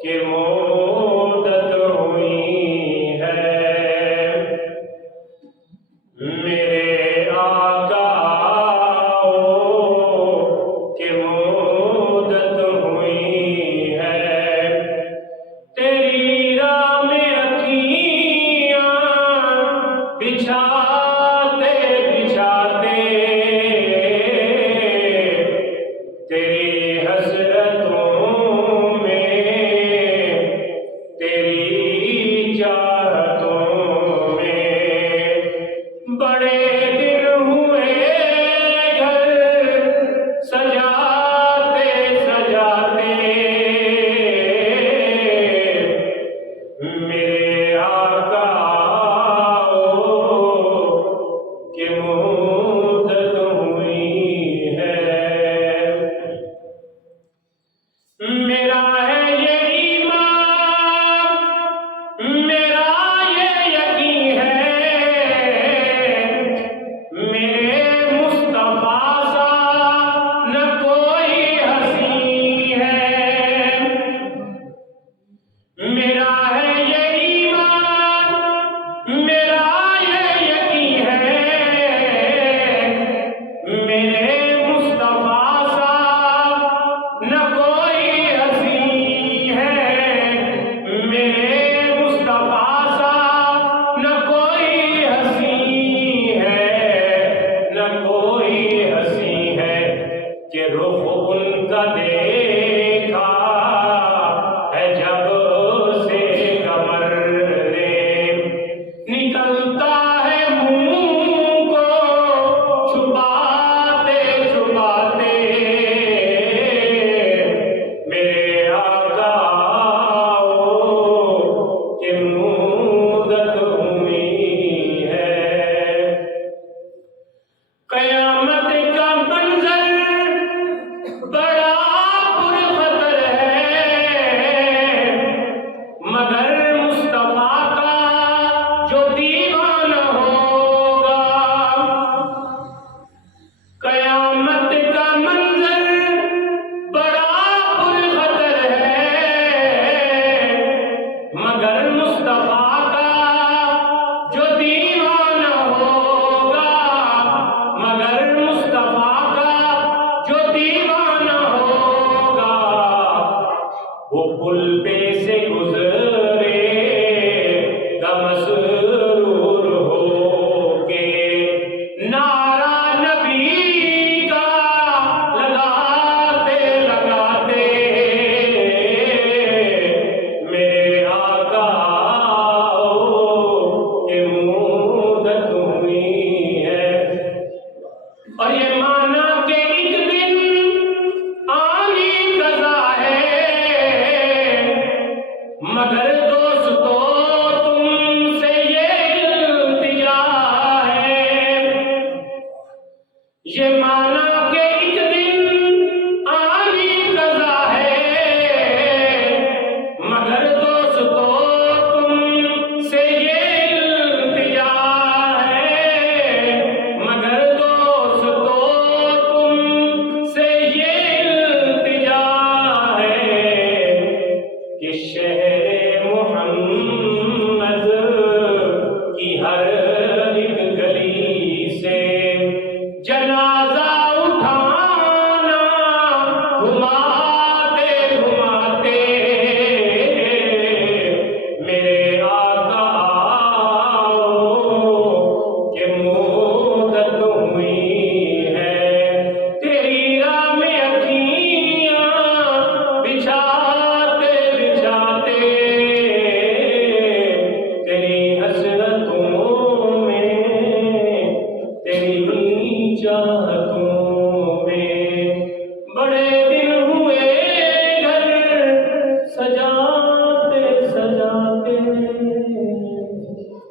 کہ مدت ہوئی ہے میرے آقا کہ مدت ہوئی ہے تیری راہ میں اکھیاں بچھاتے بچھاتے تیری حسرتوں میں تیری چاہتوں میں بڑے دن ہوئے گھر سجاتے سجاتے میرے آقا کہ مدت ہوئی ہے میرا ہے یہ ایمان میرا یہ یقین ہے میرے مصطفیٰ سا نہ کوئی ہنسی ہے میرا ہے یہ ایمان میرا یہ یقین ہے میرے مصطفیٰ سا نہ کوئی ہنسی ہے میرے مصطفیٰ سا نہ کوئی ہنسی ہے نہ کوئی ہنسی ہے کہ رخ ان کا دیکھا ہے جب سے کمر نے نکلتا ہے منہ کو چھپاتے چھپاتے میرے آقا کہ مدت ہوئی ہے قیامت کا منظر بڑا پرخطر ہے مگر مصطفیٰ کا جو دیوانہ ہوگا قیامت کا منظر بڑا پرخطر ہے مگر مصطفیٰ کا جو دیوانہ ہوگا مگر مصطفیٰ کا جو دیوانہ ہوگا وہ پل پہ سے گزرے گا مسرور